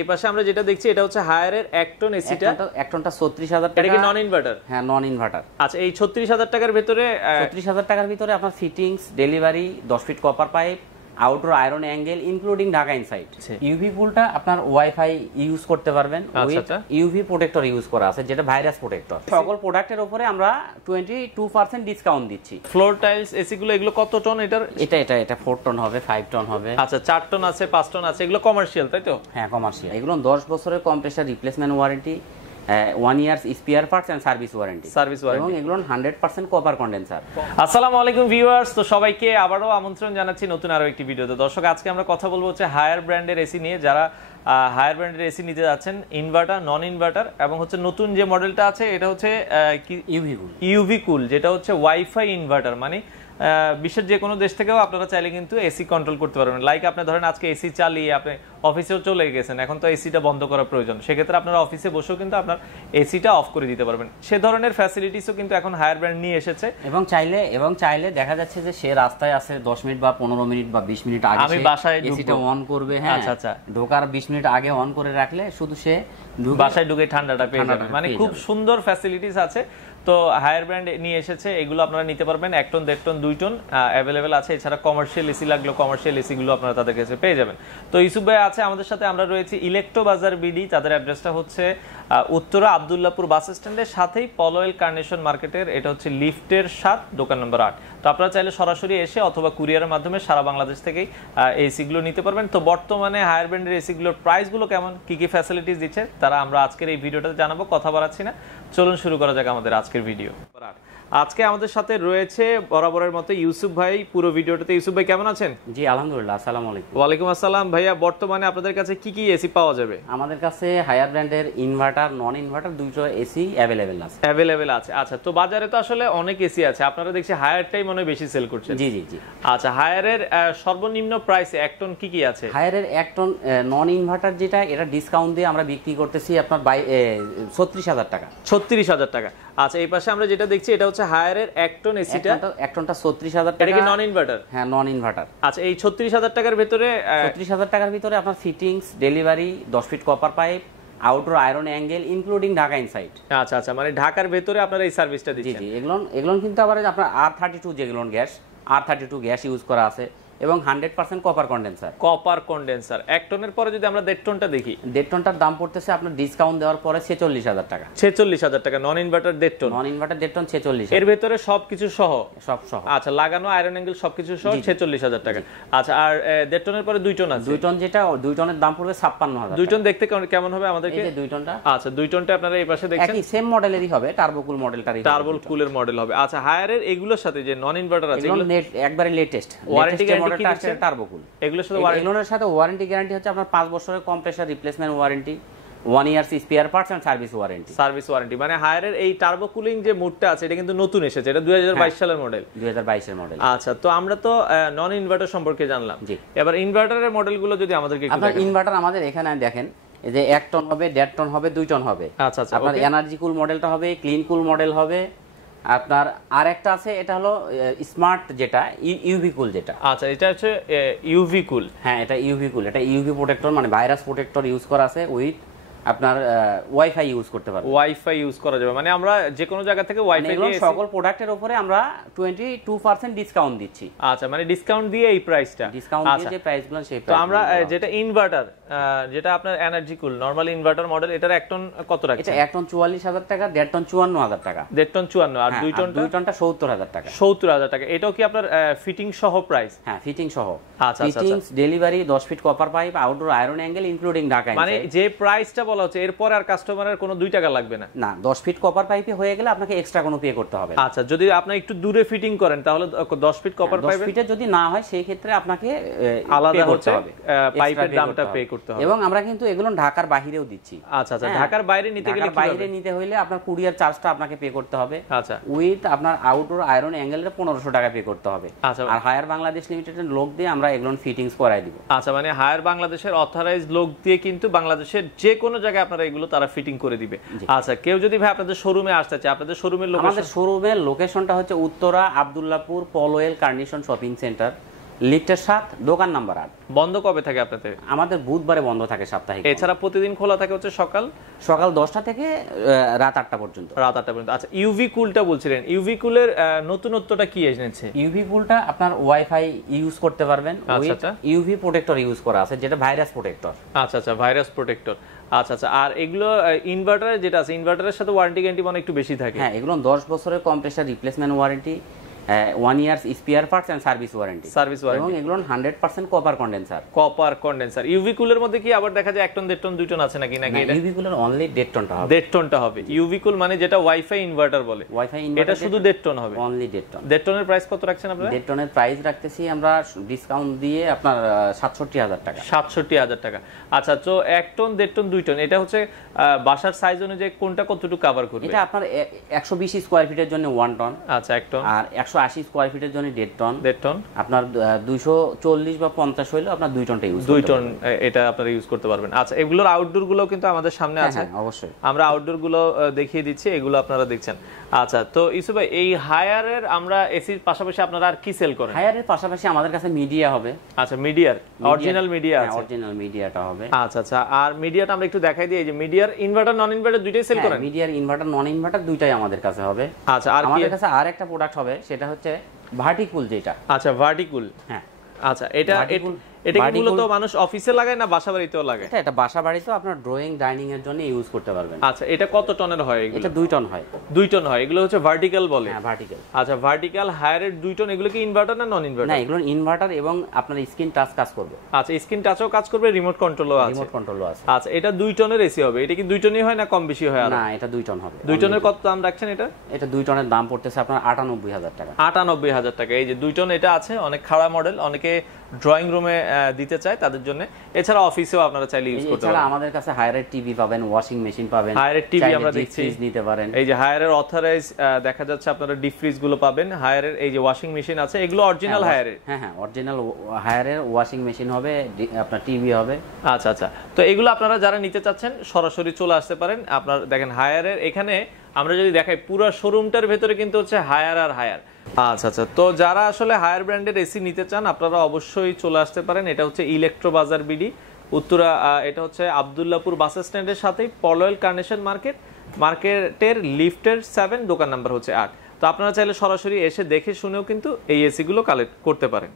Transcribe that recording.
এই পাশে আমরা যেটা দেখছি এটা হচ্ছে হায়ারের 1 টন এসিটা। 1 টনটা 36000 টাকা। এটা কি নন ইনভার্টার? হ্যাঁ, নন ইনভার্টার। আচ্ছা, এই 36000 টাকার ভিতরে 36000 টাকার ভিতরে আপনার fittings, delivery, 10 feet copper pipe, outdoor iron angle including Dhaka inside. UV পুলটা আপনার ওয়াইফাই ইউজ করতে পারবেন, উইথ ইউভি প্রোটেক্টর ইউজ করা আছে, যেটা ভাইরাস প্রোটেক্টর। সকল প্রোডাক্টের উপরে আমরা 22% ডিসকাউন্ট দিচ্ছি। ফ্লোর টাইলস এসি গুলো এগুলো কত টন? এটা 4 টন হবে, 5 টন হবে। আচ্ছা, 4 টন আছে, 5 টন আছে, এগুলো কমার্শিয়াল তাই তো? হ্যাঁ, কমার্শিয়াল। এগুলো 10 বছরের compressor replacement warranty, 1 years spare parts and service warranty এবং এগুলো 100% কপার কন্ডেন্সার। আসসালামু আলাইকুম ভিউয়ার্স, তো সবাইকে আবারো আমন্ত্রণ জানাচ্ছি নতুন আরো একটি ভিডিওতে। দর্শক, আজকে আমরা কথা বলবো হচ্ছে হায়ার ব্র্যান্ডের এসি নিয়ে। যারা হায়ার ব্র্যান্ডের এসি নিতে যাচ্ছেন, ইনভার্টার, নন ইনভার্টার, এবং হচ্ছে নতুন যে মডেলটা আছে এটা হচ্ছে ইউভি কুল, যেটা হচ্ছে ওয়াইফাই ইনভার্টার। মানে বিশ্বের যে কোনো দেশ থেকেও আপনারা চাইলে কিন্তু এসি কন্ট্রোল করতে পারবেন। লাইক আপনি ধরেন আজকে এসি চালিয়ে আপনি অফিসেও চলে গেছেন, এখন তো এসিটা বন্ধ করা প্রয়োজন, সেক্ষেত্রে আপনারা অফিসে বসেও কিন্তু আপনার এসিটা অফ করে দিতে পারবেন। সে ধরনের ফ্যাসিলিটিসও কিন্তু এখন হায়ার ব্র্যান্ড নিয়ে এসেছে। এবং চাইলে দেখা যাচ্ছে যে সে রাস্তায় আছে 10 মিনিট বা 15 মিনিট বা 20 মিনিট আগে আমি বাসায় এসিটা অন করবে। হ্যাঁ, আচ্ছা, ঢোকার 20 মিনিট আগে অন করে রাখলে শুধু সে বাসায় ঢুকে ঠান্ডাটা পেয়ে যাবে। মানে খুব সুন্দর ফ্যাসিলিটিস আছে। তো হায়ার ব্র্যান্ড নিয়ে এসেছে, এগুলো আপনারা নিতে পারবেন। 1 টন, 1.5 টন, 2 টন অ্যাভেলেবেল আছে। এছাড়া কমার্শিয়াল এসি লাগলো, কমার্শিয়াল এসি গুলো আপনারা তাদের কাছে পেয়ে যাবেন। তো ইউসুফ ভাই আছে আমাদের সাথে, আমরা রয়েছি ইলেকট্রো বাজার বিডি। তাদের অ্যাড্রেসটা হচ্ছে উত্তরা আব্দুল্লাহপুর বাস স্ট্যান্ডের সাথেই পলওয় কার্নেশন মার্কেটের, এটা হচ্ছে লিফটের 7, দোকান নম্বর 8। তো আপনারা চাইলে সরাসরি এসে অথবা কুরিয়ারের মাধ্যমে সারা বাংলাদেশ থেকেই এসি গুলো নিতে পারবেন। তো বর্তমানে হায়ার ব্র্যান্ডের এসি গুলোর প্রাইস গুলো কেমন, কি কি ফ্যাসিলিটিস দিচ্ছে, তারা আমরা আজকের এই ভিডিওটাতে জানাবো। কথা বাড়াচ্ছি না, চলুন শুরু করা যাক আমাদের আজকের ভিডিও। আজকে আমাদের সাথে রয়েছে বরাবরের মতো ইউসুফ ভাই পুরো ভিডিওটাতে। ইউসুফ ভাই কেমন আছেন? জি আলহামদুলিল্লাহ, আসসালামু আলাইকুম। ওয়ালাইকুম আসসালাম। ভাইয়া, বর্তমানে আপনাদের কাছে কি কি এসি পাওয়া যাবে? আমাদের কাছে হায়ার ব্র্যান্ডের ইনভার্টার, নন ইনভার্টার দুটো এসি অ্যাভেলেবেল আছে। আচ্ছা, তো বাজারে তো আসলে অনেক এসি আছে, আপনারা দেখছি হায়ারটাই মনে বেশি সেল করছেন। জি। আচ্ছা, হায়ারের সর্বনিম্ন প্রাইসে 1 টন কি কি আছে? হায়ারের 1 টন নন ইনভার্টার যেটা, এটা ডিসকাউন্ট দিয়ে আমরা বিক্রি করতেছি আপনার 36000 টাকা। 36000 টাকা। আচ্ছা, এই পাশে আমরা যেটা দেখছি এটা হচ্ছে হায়ারের 1 টন এসিটা। 1 টনটা 36000 টাকা। এটা কি নন ইনভার্টার? হ্যাঁ, নন ইনভার্টার। আচ্ছা, এই 36000 টাকার ভিতরে 36000 টাকার ভিতরে আপনার fittings, delivery, 10 feet copper pipe, outdoor iron angle including Dhaka inside. আচ্ছা, মানে ঢাকার ভিতরে আপনারা এই সার্ভিসটা দিচ্ছেন। জি, এগুলো কিন্তু আবার আপনার R32 যেগুলো গ্যাস, R32 গ্যাস ইউজ করা আছে এবং 100% কপার কন্ডেন্সার। 1 টনের পরে যদি আমরা 1.5 টনটা দেখি, 1.5 টনটার দাম পড়তেছে আপনার ডিসকাউন্ট দেওয়ার পরে 46000 টাকা। 46000 টাকা non inverter 1.5 ton. Non inverter 1.5 ton 46000। এর ভিতরে সবকিছু সহ? সব সহ। আচ্ছা, লাগানো আয়রন অ্যাঙ্গেল সবকিছু সহ 46000 টাকা। আচ্ছা, আর 1.5 টনের পরে 2 টন আছে? 2 টন যেটা, 2 টনের দাম পড়বে 56000। 2 টন দেখতে কেমন হবে আমাদেরকে? এই যে 2 টনটা। আচ্ছা, 2 টনটা আপনারা এই পাশে দেখছেন, একই সেম মডেলেরই হবে, টার্বোকুল মডেলটারই, টার্বোকুলের মডেল হবে। আচ্ছা, হায়ারের এগুলোর সাথে যে নন ইনভার্টার আছে এগুলো একবারে লেটেস্ট ওয়ারেন্টি গ্যারান্টি আছে টার্বোকুল। এগুলোর সাথে ওয়ারেন্টি গ্যারান্টি হচ্ছে আপনার 5 বছরের compressor replacement warranty, 1 years spare parts and service warranty. মানে হায়ারের এই টার্বো কুলিং যে মুডটা আছে এটা কিন্তু নতুন এসেছে, এটা 2022 সালের মডেল। 2022 এর মডেল। আচ্ছা, তো আমরা তো নন ইনভার্টার সম্পর্কে জানলাম। এবার ইনভার্টারের মডেলগুলো যদি আমাদেরকে একটু দেখেন। ইনভার্টার আমাদের এখানে দেখেন, এই যে 1 টন হবে, 1.5 টন হবে, 2 টন হবে। আচ্ছা, আপনার এনার্জি কুল মডেলটা হবে, ক্লিন কুল মডেল হবে। আপনার আরেকটা আছে, এটা হলো স্মার্ট, যেটা ইউভি কুল যেটা। আচ্ছা, এটা হচ্ছে ইউভি কুল। হ্যাঁ, এটা ইউভি কুল। এটা ইউভি প্রোটেক্টর, মানে ভাইরাস প্রোটেক্টর ইউজ করা আছে, উইথ আপনার ওয়াইফাই ইউজ করতে পারবেন। ওয়াইফাই ইউজ করা যাবে, মানে আমরা যে কোনো জায়গা থেকে ওয়াইফাই দিয়ে সকল প্রোডাক্টের উপরে আমরা 22% ডিসকাউন্ট দিচ্ছি। আচ্ছা, মানে ডিসকাউন্ট দিয়ে এই প্রাইসটা, ডিসকাউন্ট দিয়ে যে প্রাইসগুলো সেই তো আমরা যেটা ইনভার্টার, যেটা আপনার এনার্জি কুল নরমাল ইনভার্টার মডেল, এটার 1 টন কত রাখছেন? এটা 1 টন 44000 টাকা, 1.5 টন 54000 টাকা। 1.5 টন 54, আর 2 টনটা 70000 টাকা। 70000 টাকা। এটাও কি আপনার ফিটিং সহ প্রাইস? হ্যাঁ, ফিটিং সহ। আচ্ছা, fittings, delivery, 10 feet copper pipe, outdoor iron angle including Dhaka inside. মানে যে প্রাইসটা বলা হচ্ছে এরপর আর কাস্টমারের কোনো 2 টাকা লাগবে না? না, 10 ফিট কপার পাইপে হয়ে গেলে আপনাকে এক্সট্রা কোনো পে করতে হবে। আচ্ছা, যদি আপনি একটু দূরে ফিটিং করেন তাহলে 10 ফিট কপার পাইপে, 10 ফিটে যদি না হয় সেই ক্ষেত্রে আপনাকে আলাদা করতে হবে, পাইপের দামটা পে করতে হবে। এবং আমরা কিন্তু এগুলো ঢাকার বাইরেও দিচ্ছি। আচ্ছা, ঢাকার বাইরে নিতে গেলে, বাইরে নিতে হলে আপনার কুরিয়ার চার্জটা আপনাকে পে করতে হবে। আচ্ছা, উইথ আপনার আউটডোর আয়রন অ্যাঙ্গেলের 1500 টাকা পে করতে হবে। আচ্ছা, আর হায়ার বাংলাদেশ লিমিটেডের লোক দিয়ে আমরা এগুলো ফিটিংস করাই দিব। আচ্ছা, মানে হায়ার বাংলাদেশের অথরাইজড লোক দিয়ে কিন্তু বাংলাদেশের যে কোনো জায়গায় আপনারা এগুলো তারা ফিটিং করে দিবে। আচ্ছা, কেউ যদি ভাই আপনাদের শোরুমে আসতে চায়, আপনাদের শোরুমের লোকেশন? আমাদের শোরুমের লোকেশনটা হচ্ছে Uttara Abdullahpur Polwel Carnation shopping centre, লিফটের 7, দোকান নাম্বার 8। বন্ধ কবে থাকে আপনাদের? আমাদের বুধবারে বন্ধ থাকে সাপ্তাহিক। এছাড়া প্রতিদিন খোলা থাকে হচ্ছে সকাল 10টা থেকে রাত 8টা পর্যন্ত। আচ্ছা, ইউভি কুলটা বলছিলেন, ইউভি কুলের নতুনত্বটা কি এনেছে? ইউভি কুলটা আপনার ওয়াইফাই ইউজ করতে পারবেন, ইউভি প্রোটেক্টর ইউজ করা আছে, যেটা ভাইরাস প্রোটেক্টর। আচ্ছা, ভাইরাস প্রোটেক্টর। আচ্ছা, আর এগুলো ইনভার্টারে যেটা আছে, ইনভার্টারের সাথে ওয়ারেন্টি গ্যারান্টি মানে একটু বেশি থাকে। হ্যাঁ, এগুলো 10 বছরের compressor replacement warranty, 1 years spare parts and service warranty. এবং এগুলো 100% কপার কন্ডেন্সার। ইউভি কুলের মধ্যে কি আবার দেখা যায় 1 টন 1.5 টন 2 টন আছে নাকি? এটা ইউভি কুলের অনলি 1.5 টনটা হবে। 1.5 টনটা হবে ইউভি কুল, মানে যেটা ওয়াইফাই ইনভার্টার বলে। এটা শুধু 1.5 টন হবে, অনলি 1.5 টন। 1.5 টনের প্রাইস কত রাখছেন আপনারা? 1.5 টনের প্রাইস রাখতেছি আমরা ডিসকাউন্ট দিয়ে আপনার 67,000 টাকা। 67,000 টাকা। আচ্ছা, তো 1 টন 1.5 টন 2 টন এটা হচ্ছে বাসার সাইজ অনুযায়ী কোনটা কতটুকু কভার করবে? এটা আপনার 120 স্কয়ার ফিটের জন্য 1 টন। আচ্ছা, 1 টন। আর 180 স্কয়ার ফিটের জন্য 1.5 টন। টন আপনার 240 বা 50 হইলো আপনার 2 টনটা ইউজ 2 টন এটা আপনারা ইউজ করতে পারবেন। আচ্ছা, এগুলোর আউটডোর গুলো কিন্তু আমাদের সামনে আছে। হ্যাঁ, অবশ্যই আমরা আউটডোর গুলো দেখিয়ে দিচ্ছি, এগুলো আপনারা দেখছেন। আচ্ছা, তো ইসু ভাই, এই হায়ারের আমরা এসির পাশাপাশি আপনারা আর কি সেল করেন? হায়ারের পাশাপাশি আমাদের কাছে মিডিয়া হবে। আচ্ছা, মিডিয়ার অরিজিনাল মিডিয়া আছে? অরিজিনাল মিডিয়াটা হবে। আচ্ছা, আর মিডিয়াটা আমরা একটু দেখাই দিই। এই যে মিডিয়ার ইনভার্টার নন ইনভার্টার দুইটাই সেল করেন? মিডিয়ার ইনভার্টার নন ইনভার্টার দুইটাই আমাদের কাছে হবে। আচ্ছা, আর আমাদের কাছে আর একটা প্রোডাক্ট হবে, সেটা হচ্ছে ভার্টিকুল যেটা। আচ্ছা, ভার্টিকুল। হ্যাঁ, আচ্ছা, এটা কি মূলত মানুষ অফিসে লাগায় না বাসা বাড়িতেও লাগায়? এটা বাসা বাড়িতেও আপনার ড্রয়িং ডাইনিং এর জন্য ইউজ করতে পারবেন। আচ্ছা, এটা কত টনের হয়? এটা 2 টন হয়। 2 টন হয়, এগুলো হচ্ছে ভার্টিক্যাল বলে? হ্যাঁ, ভার্টিক্যাল। আচ্ছা, ভার্টিক্যাল হায়ারের 2 টন, এগুলো কি ইনভার্টার না নন ইনভার্টার? না, এগুলো ইনভার্টার এবং আপনার স্ক্রিন টাচ কাজ করবে। আচ্ছা, স্ক্রিন টাচও কাজ করবে, রিমোট কন্ট্রোলও আছে। আচ্ছা, এটা 2 টনের এসি হবে। এটা কি 2 টনই হয় না কম বেশি হয়? না, এটা 2 টন হবে। 2 টনের কত দাম রাখছেন এটা? এটা 2 টনের দাম পড়তেছে আপনার 98,000 টাকা। 98,000 টাকা। এই যে 2 টন এটা আছে, অনেক খাড়া মডেল, অনেকে ড্রয়িং রুমে দিতে চায় তাদের জন্য। এছাড়া অফিসেও আপনারা চাইলে ইউজ করতে পারেন। এছাড়া আমাদের কাছে হায়ারের টিভি পাবেন, ওয়াশিং মেশিন পাবেন। হায়ারের টিভি আমরা দেখছি নিতে পারেন। এই যে হায়ারের অথরাইজ দেখা যাচ্ছে আপনারা ডিপ ফ্রিজ গুলো পাবেন। হায়ারের এই যে ওয়াশিং মেশিন আছে, এগুলো অরিজিনাল হায়ারের? হ্যাঁ, অরিজিনাল হায়ারের ওয়াশিং মেশিন হবে, আপনার টিভি হবে। আচ্ছা, তো এগুলো আপনারা যারা নিতে চাচ্ছেন সরাসরি চলে আসতে পারেন। আপনারা দেখেন হায়ারের এখানে আমরা যদি দেখাই পুরো শোরুমটার ভেতরে কিন্তু হচ্ছে হায়ার আর হায়ার। আচ্ছা, তো যারা আসলে হায়ার ব্র্যান্ডের এসি নিতে চান আপনারা অবশ্যই চলে আসতে পারেন। এটা হচ্ছে ইলেকট্রো বাজার বিডি উত্তরা, এটা হচ্ছে আব্দুল্লাহপুর বাস স্ট্যান্ডের সাথেই পলওয় কার্নেশন মার্কেটের লিফটের 7, দোকান নাম্বার হচ্ছে 8। তো আপনারা চাইলে সরাসরি এসে দেখে শুনেও কিন্তু এই এসি গুলো কালেক্ট করতে পারেন।